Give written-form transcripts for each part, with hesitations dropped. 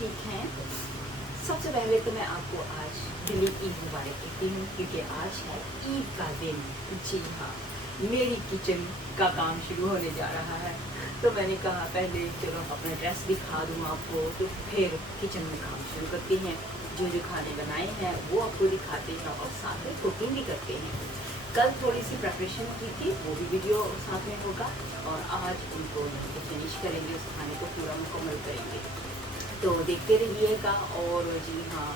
ठीक हैं। सबसे पहले तो मैं आपको आज दिल्ली ईद मुबारक कहती हूँ क्योंकि आज है ईद का दिन। जी हाँ, मेरी किचन का काम शुरू होने जा रहा है। तो मैंने कहा पहले चलो अपना ड्रेस दिखा दूँ आपको, तो फिर किचन में काम शुरू करते हैं। जो खाने बनाए हैं वो आपको दिखाते हैं और साथ में कुकिंग भी करते हैं। कल थोड़ी सी प्रिपरेशन की थी, वो भी वीडियो साथ में होगा और आज उनको फिनिश करेंगे, उस खाने को पूरा मुकम्मल करेंगे। तो देखते रहिएगा और जी हाँ,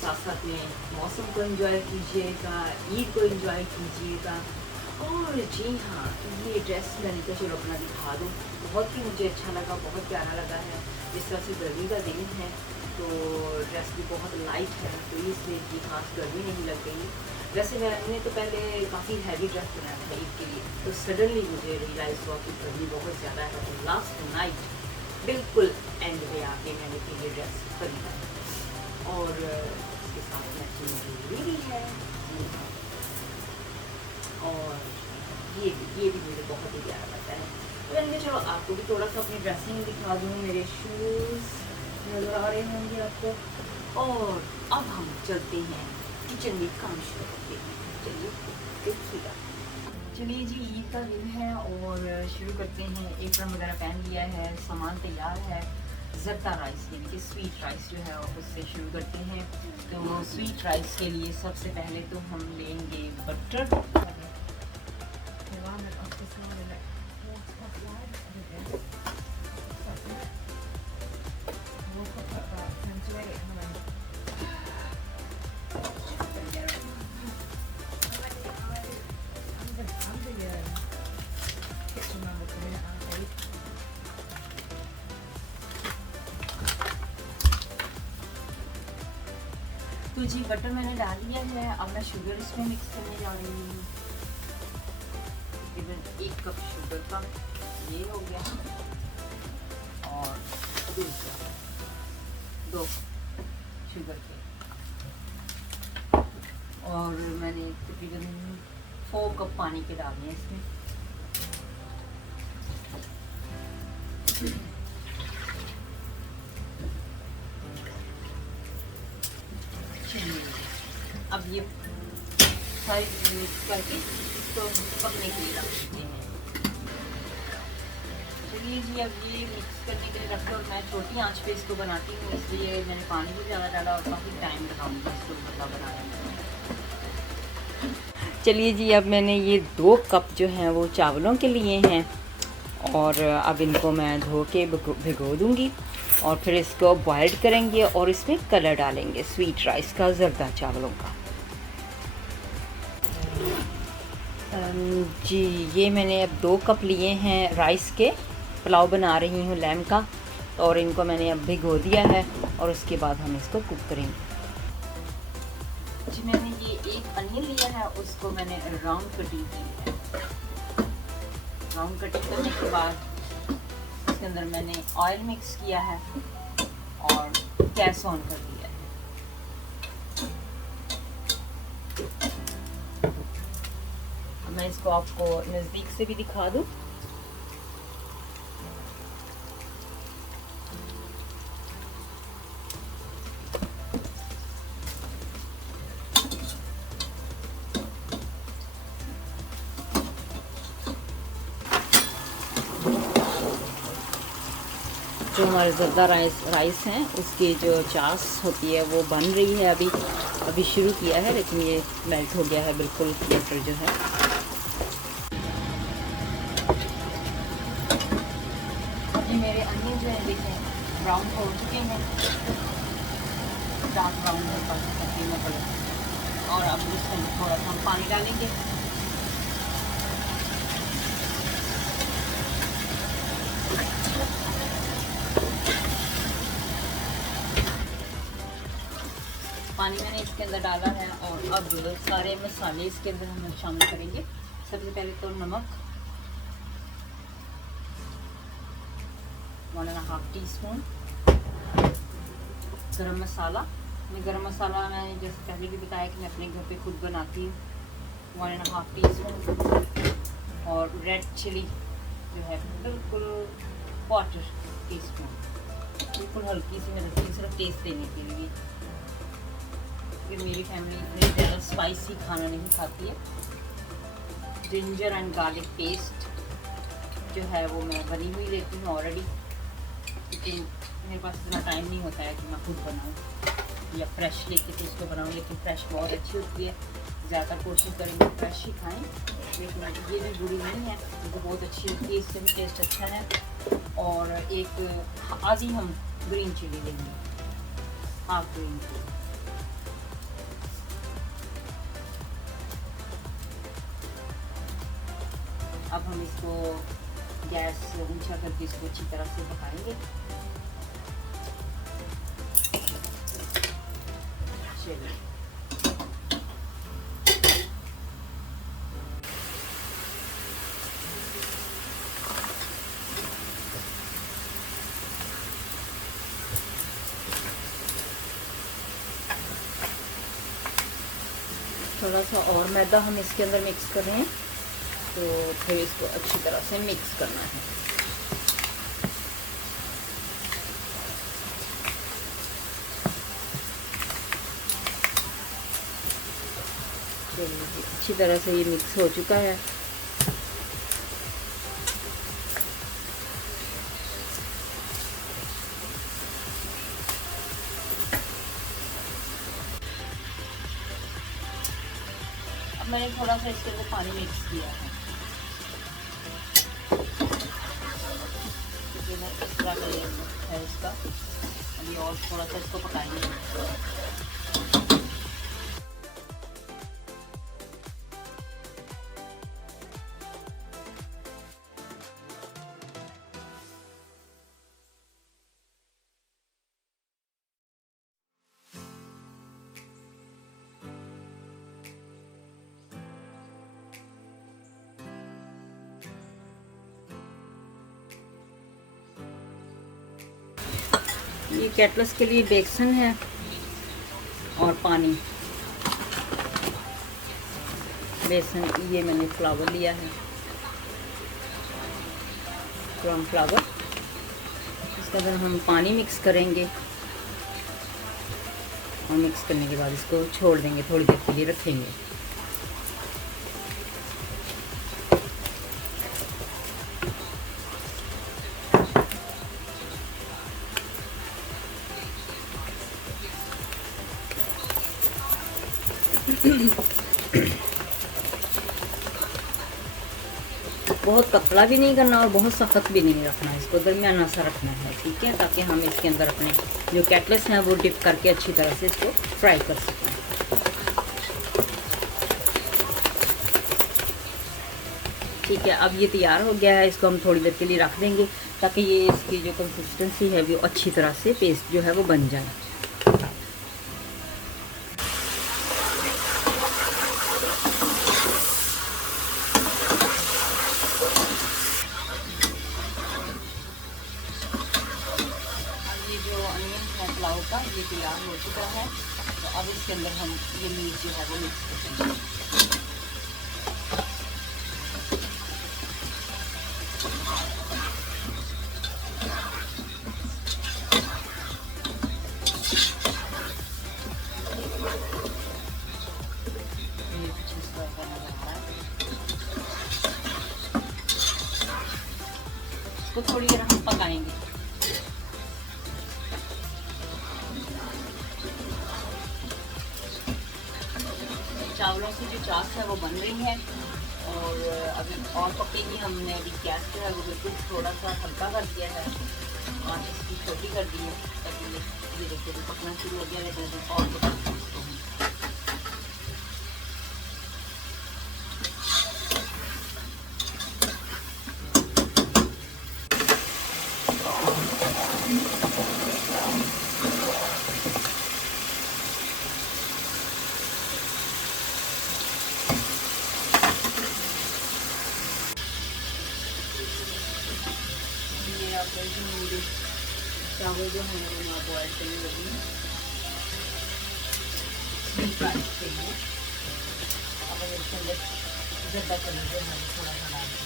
साथ साथ में मौसम को एंजॉय कीजिएगा, ईद को एंजॉय कीजिएगा। और जी हाँ, ये ड्रेस मैंने तो चलो अपना दिखा दूँ, बहुत ही मुझे अच्छा लगा, बहुत प्यारा लगा है। जिस तरह से गर्मी का दिन है तो ड्रेस भी बहुत लाइट है, तो इसलिए की खास गर्मी नहीं लग गई। वैसे मैंने तो पहले काफ़ी हैवी ड्रेस बनाया था ईद के लिए, तो सडनली मुझे रियलाइज़ हुआ कि गर्मी बहुत ज़्यादा है। तो लास्ट नाइट बिल्कुल एंड में आके मैंने फिर ये ड्रेस खरीदा और इसके साथ मैचिंग ज्वेलरी भी है। और ये भी मुझे बहुत ही प्यारा लगता है। तो मैंने चलो आपको भी थोड़ा सा अपनी ड्रेसिंग दिखा दूँ। मेरे शूज़ नज़र आ रहे होंगे आपको। और अब हम चलते हैं किचन में काम शुरू करते हैं। चलिए देखिएगा। चलिए जी, ईद का दिन है और शुरू करते हैं। एप्रन वगैरह पहन लिया है, सामान तैयार है। ज़रदा राइस यानी कि स्वीट राइस जो है उससे शुरू करते हैं। तो स्वीट राइस के लिए सबसे पहले तो हम लेंगे बटर। तो जी बटर मैंने डाल दिया है। अब मैं शुगर इसमें मिक्स करने जा रही हूँ। तकरीबन 1 कप शुगर का ये हो गया और दूसरा 2 शुगर के, और मैंने तकरीबन 4 कप पानी के डालने हैं इसमें। अब ये सारी मिक्स करके इसको पकने के लिए रख देते हैं। चलिए जी, अब ये मिक्स करने के लिए रखते और मैं छोटी आंच पे इसको बनाती हूँ, इसलिए मैंने पानी भी ज़्यादा डाला और काफ़ी टाइम लगाऊंगी इसको पतला बनाने में। चलिए जी, अब मैंने ये 2 कप जो हैं वो चावलों के लिए हैं और अब इनको मैं धो के भिगो दूँगी और फिर इसको बॉइल्ड करेंगे और इसमें कलर डालेंगे स्वीट राइस का, ज़रदा चावलों का। जी, ये मैंने अब 2 कप लिए हैं राइस के, पुलाव बना रही हूँ लैम का, और इनको मैंने अब भिगो दिया है और उसके बाद हम इसको कुक करेंगे। जी, मैंने ये 1 अनियन लिया है, उसको मैंने राउंड कटिंग की है। राउंड कटिंग करने के बाद इसके अंदर मैंने ऑयल मिक्स किया है और गैस ऑन कर दिया है। मैं इसको आपको नज़दीक से भी दिखा दूँ। जो हमारे ज़रदा राइस हैं उसकी जो चास होती है वो बन रही है। अभी शुरू किया है, लेकिन ये मेल्ट हो गया है बिल्कुल बटर जो है। ये मेरे अनियन जो है देखें ब्राउन हो चुके हैं, डार्क ब्राउन है पीला कलर। और अब इसमें थोड़ा सा हम पानी डालेंगे। पानी मैंने इसके अंदर डाला है और अब सारे मसाले इसके अंदर हम शामिल करेंगे। सबसे पहले तो नमक 1.5 टीस्पून, गरम मसाला। गरम मसाला मैंने जैसे पहले भी बताया कि मैं अपने घर पे खुद बनाती हूँ, 1.5 टीस्पून। और रेड चिली जो है बिल्कुल 1/4 टीस्पून। बिल्कुल हल्की सी मैं रखती हूँ सिर्फ टेस्ट देने के लिए, क्योंकि मेरी फैमिली इतनी ज़्यादा स्पाइसी खाना नहीं खाती है। जिंजर एंड गार्लिक पेस्ट जो है वो मैं बनी हुई लेती हूँ ऑलरेडी, क्योंकि मेरे पास इतना टाइम नहीं होता है कि मैं खुद बनाऊँ या फ्रेश लेके तो उसको बनाऊँ, लेकिन फ्रेश बहुत अच्छी होती है। ज़्यादातर कोशिश करेंगे फ्रेश ही खाएँ, लेकिन ये भी बुरी नहीं है, ये तो बहुत अच्छी होती है, इससे भी टेस्ट अच्छा है। और एक आधी हम ग्रीन चिली लेंगे, हाफ ग्रीन चिली। अब हम इसको गैस ऊंचा करके इसको अच्छी तरह से पकाएंगे। चलिए थोड़ा सा और मैदा हम इसके अंदर मिक्स कर रहे हैं, तो फिर इसको अच्छी तरह से मिक्स करना है। चलिए अच्छी तरह से ये मिक्स हो चुका है। अब मैंने थोड़ा सा इसके अंदर पानी मिक्स किया है, इस तरह का है इसका। अभी और थोड़ा सा इसको पकाएंगे। ये कैटलस के लिए बेसन है और पानी। बेसन ये मैंने फ्लावर लिया है, कॉर्न फ्लावर। इसके अंदर हम पानी मिक्स करेंगे और मिक्स करने के बाद इसको छोड़ देंगे, थोड़ी देर के लिए रखेंगे। बहुत पतला भी नहीं करना और बहुत सख्त भी नहीं रखना, इसको दरमियाना सा रखना है, ठीक है, ताकि हम इसके अंदर अपने जो कैटलस हैं वो डिप करके अच्छी तरह से इसको फ्राई कर सकें। ठीक है, अब ये तैयार हो गया है, इसको हम थोड़ी देर के लिए रख देंगे ताकि ये इसकी जो कंसिस्टेंसी है वो अच्छी तरह से पेस्ट जो है वो बन जाए। पुलाव का ये तैयार हो चुका है, तो अब इसके अंदर हम ये मीट जो है वो मिक्स करेंगे। इसको थोड़ी देर हम पकाएंगे। चावलों की जो चाश है वो बन रही है और अभी और पकेगी। हमने अभी गैस जो है वो बिल्कुल थोड़ा सा हल्का कर दिया है और इसकी छोटी कर दी है ताकि ये देखिए पकना शुरू हो गया, लेकिन और पका सकते हैं। चावल जो है वो मैं बॉयल करने लगी हूँ। अब इसके अंदर ज़्यादा कर लीजिए, मैं थोड़ा सा डाल दूँ।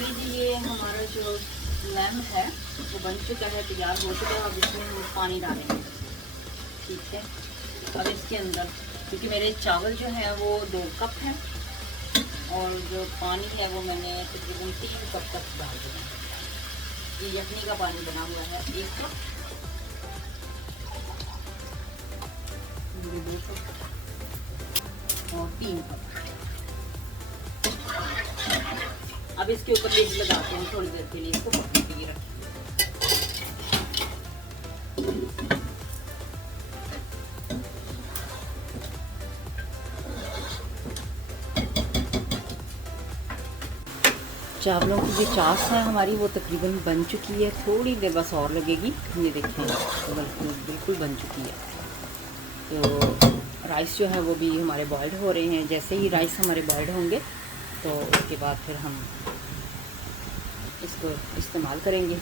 चलिए जी, ये हमारा जो लैम्प है वो बन चुका है, तैयार हो चुका है। अब इसमें हम पानी डालेंगे। ठीक है, अब इसके अंदर क्योंकि मेरे चावल जो है वो 2 कप हैं और जो पानी है वो मैंने तकरीबन 3 कप तक डाल दिया। ये यखनी का पानी बना हुआ है 1 कप, 2 कप और 3 कप। अब इसके ऊपर लिड लगाते हैं थोड़ी देर के लिए, इसको पकने के लिए रखेंगे। चावलों की जो चाश है हमारी वो तकरीबन बन चुकी है, थोड़ी देर बस और लगेगी। ये देखें तो बिल्कुल बन चुकी है। तो राइस जो है वो भी हमारे बॉइल्ड हो रहे हैं। जैसे ही राइस हमारे बॉइल्ड होंगे तो उसके बाद फिर हम इसको इस्तेमाल करेंगे।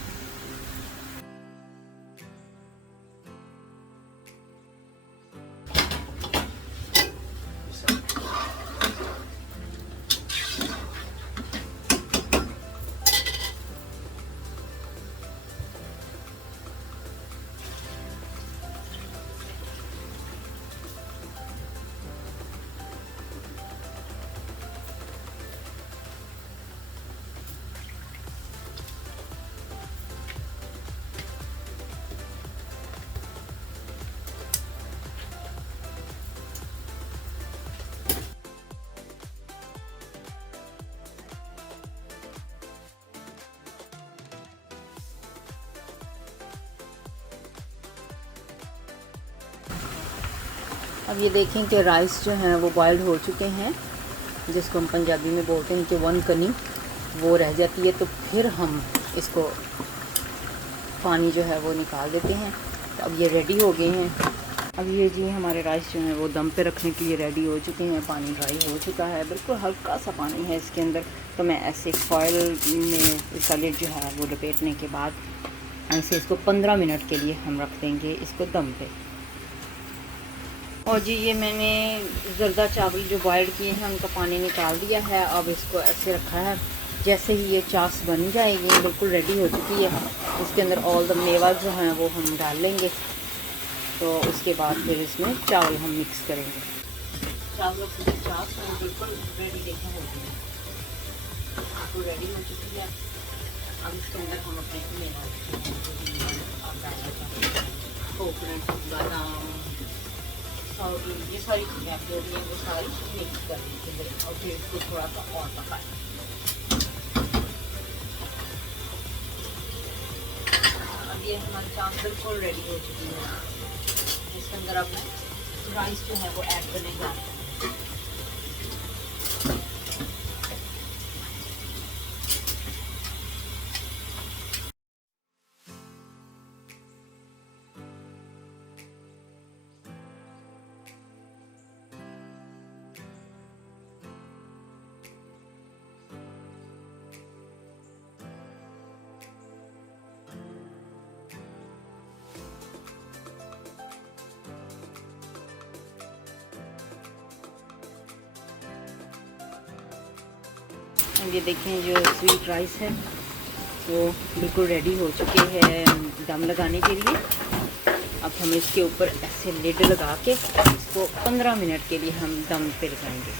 अब ये देखें कि राइस जो हैं वो बॉइल्ड हो चुके हैं, जिसको हम पंजाबी में बोलते हैं कि 1 कनी वो रह जाती है। तो फिर हम इसको पानी जो है वो निकाल देते हैं। तो अब ये रेडी हो गए हैं। अब ये जी हमारे राइस जो हैं वो दम पे रखने के लिए रेडी हो चुके हैं। पानी ड्राई हो चुका है, बिल्कुल हल्का सा पानी है इसके अंदर। तो मैं ऐसे फॉयल में इसका लिड जो है वो लपेटने के बाद ऐसे इसको 15 मिनट के लिए हम रख देंगे इसको दम पे। और जी ये मैंने जर्दा चावल जो बॉइल्ड किए हैं उनका पानी निकाल दिया है। अब इसको ऐसे रखा है, जैसे ही ये चाश बन जाएगी बिल्कुल रेडी हो चुकी है। इसके अंदर ऑल द मेवा जो हैं वो हम डाल लेंगे। तो उसके बाद फिर इसमें चावल हम मिक्स करेंगे। चावलों की जो चाश है बिल्कुल रेडी देखा हो गई है, बिल्कुल रेडी हो चुकी है। अब इसके अंदर हम अपने मेवा कोकोनट, बादाम, ये सारी चीज़ें आप जो भी हैं वो सारी मिक्स कर दीजिए और फिर इसको थोड़ा सा और पकाएं। अब ये हमारी चाश बिल्कुल रेडी हो चुकी है। इसके अंदर अब मैं राइस जो है वो ऐड करने जा रही हूँ। ये देखें जो स्वीट राइस है वो बिल्कुल रेडी हो चुके हैं दम लगाने के लिए। अब हम इसके ऊपर ऐसे लिड लगा के इसको 15 मिनट के लिए हम दम पे लगाएंगे।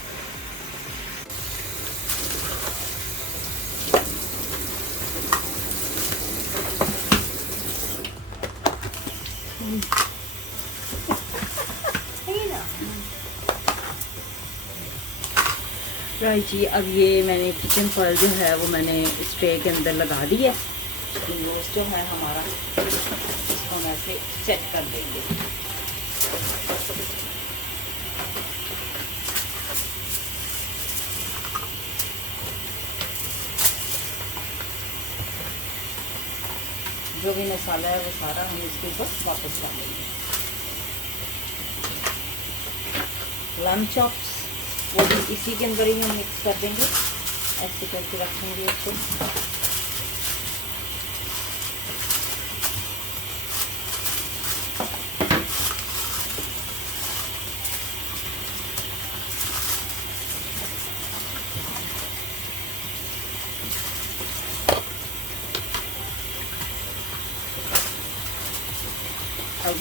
राइट जी, अब ये मैंने किचन फॉयल जो है वो मैंने इस ट्रे के अंदर लगा दी है। रोस्ट जो है हमारा इसको हम ऐसे सेट कर देंगे। जो भी मसाला है वो सारा हम इसके ऊपर वापस डालेंगे। लैम्ब चॉप्स वो भी इसी के अंदर ही हम मिक्स कर देंगे, ऐसे करके रखेंगे इसको।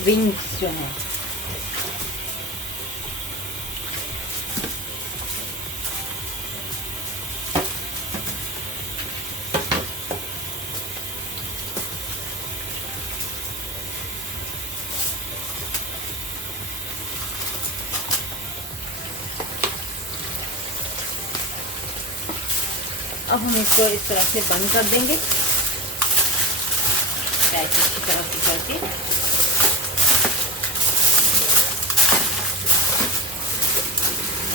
विंग्स जो हैं अब हम इसको इस तरह से बंद कर देंगे पैक अच्छी तरह से करके।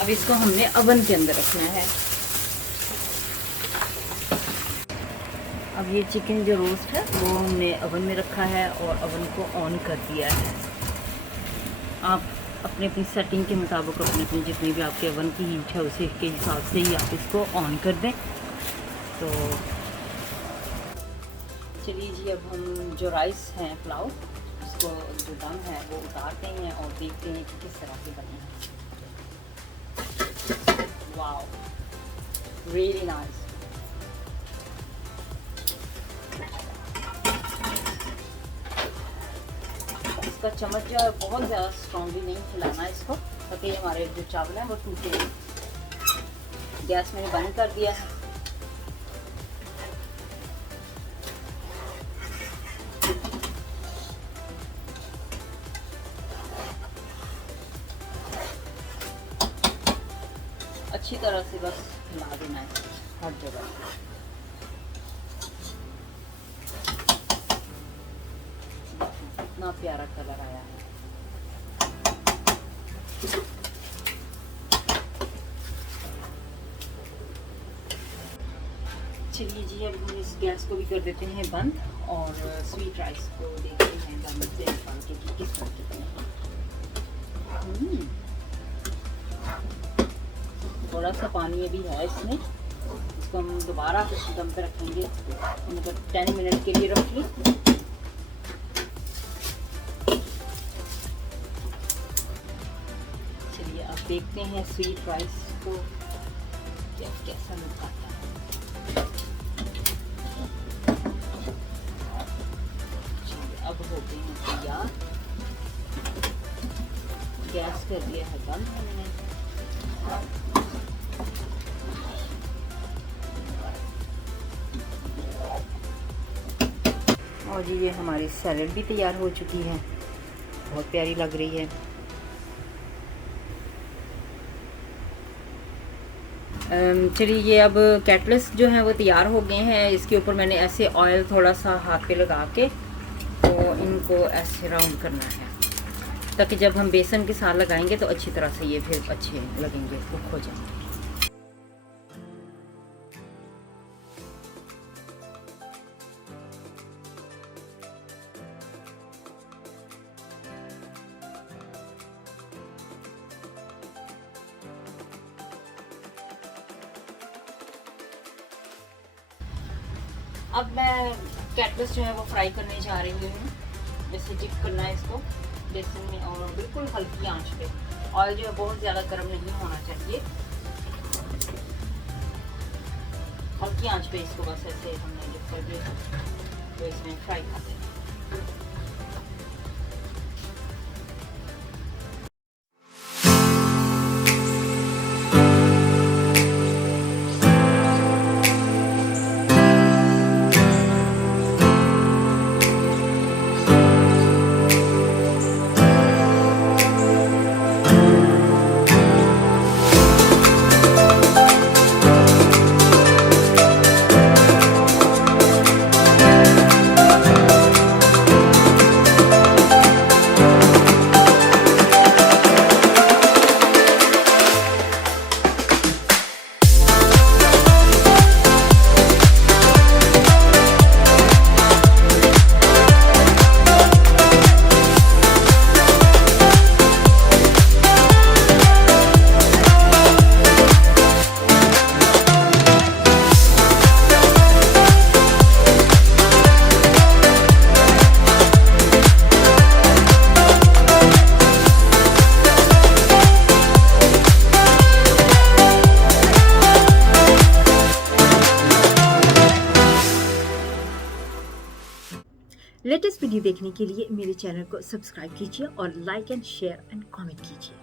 अब इसको हमने ओवन के अंदर रखना है। अब ये चिकन जो रोस्ट है वो हमने ओवन में रखा है और ओवन को ऑन कर दिया है। आप अपने अपनी सेटिंग के मुताबिक अपनी अपनी जितनी भी आपके ओवन की हीट है उसी के हिसाब से ही आप इसको ऑन कर दें। तो चलिए जी, अब हम जो राइस हैं पुलाव उसको जो दम है वो उतारते हैं और देखते हैं कि किस तरह से बने हैं। Wow, really nice. इसका चम्मच जो है बहुत ज़्यादा स्ट्रॉन्गली नहीं हिलाना इसको, ताकि हमारे जो चावल हैं वो टूटे। गैस मैंने बंद कर दिया है। अच्छी तरह से बस हिला देना है हर जगह। इतना प्यारा कलर आया है। चलिए जी, अब हम इस गैस को भी कर देते हैं बंद और स्वीट राइस को देखते हैं बंद से निकाल के कि किस तरह के बने हैं। थोड़ा सा पानी अभी है इसमें, इसको हम दोबारा दम पे रखेंगे, मतलब 10 मिनट के लिए रखिए। चलिए अब देखते हैं स्वीट राइस को कैसा लुक आता है। चलिए अब हो गए हैं तैयार। गैस कर दिया है बंद हमने। और जी ये हमारी सैलेड भी तैयार हो चुकी है, बहुत प्यारी लग रही है। चलिए ये अब कैटलेस जो है वो तैयार हो गए हैं। इसके ऊपर मैंने ऐसे ऑयल थोड़ा सा हाथ पे लगा के तो इनको ऐसे राउंड करना है, ताकि जब हम बेसन के साथ लगाएंगे तो अच्छी तरह से ये फिर अच्छे लगेंगे, कुक हो जाएंगे। अब मैं कैटलेस जो है वो फ्राई करने जा रही हूँ। जैसे डिप करना है इसको बेसन में और बिल्कुल हल्की आंच पे। ऑयल जो है बहुत ज़्यादा गर्म नहीं होना चाहिए, हल्की आंच पे इसको बस ऐसे हमने डिप कर दिया तो इसमें फ्राई कर देना। वीडियो देखने के लिए मेरे चैनल को सब्सक्राइब कीजिए और like and share and comment कीजिए।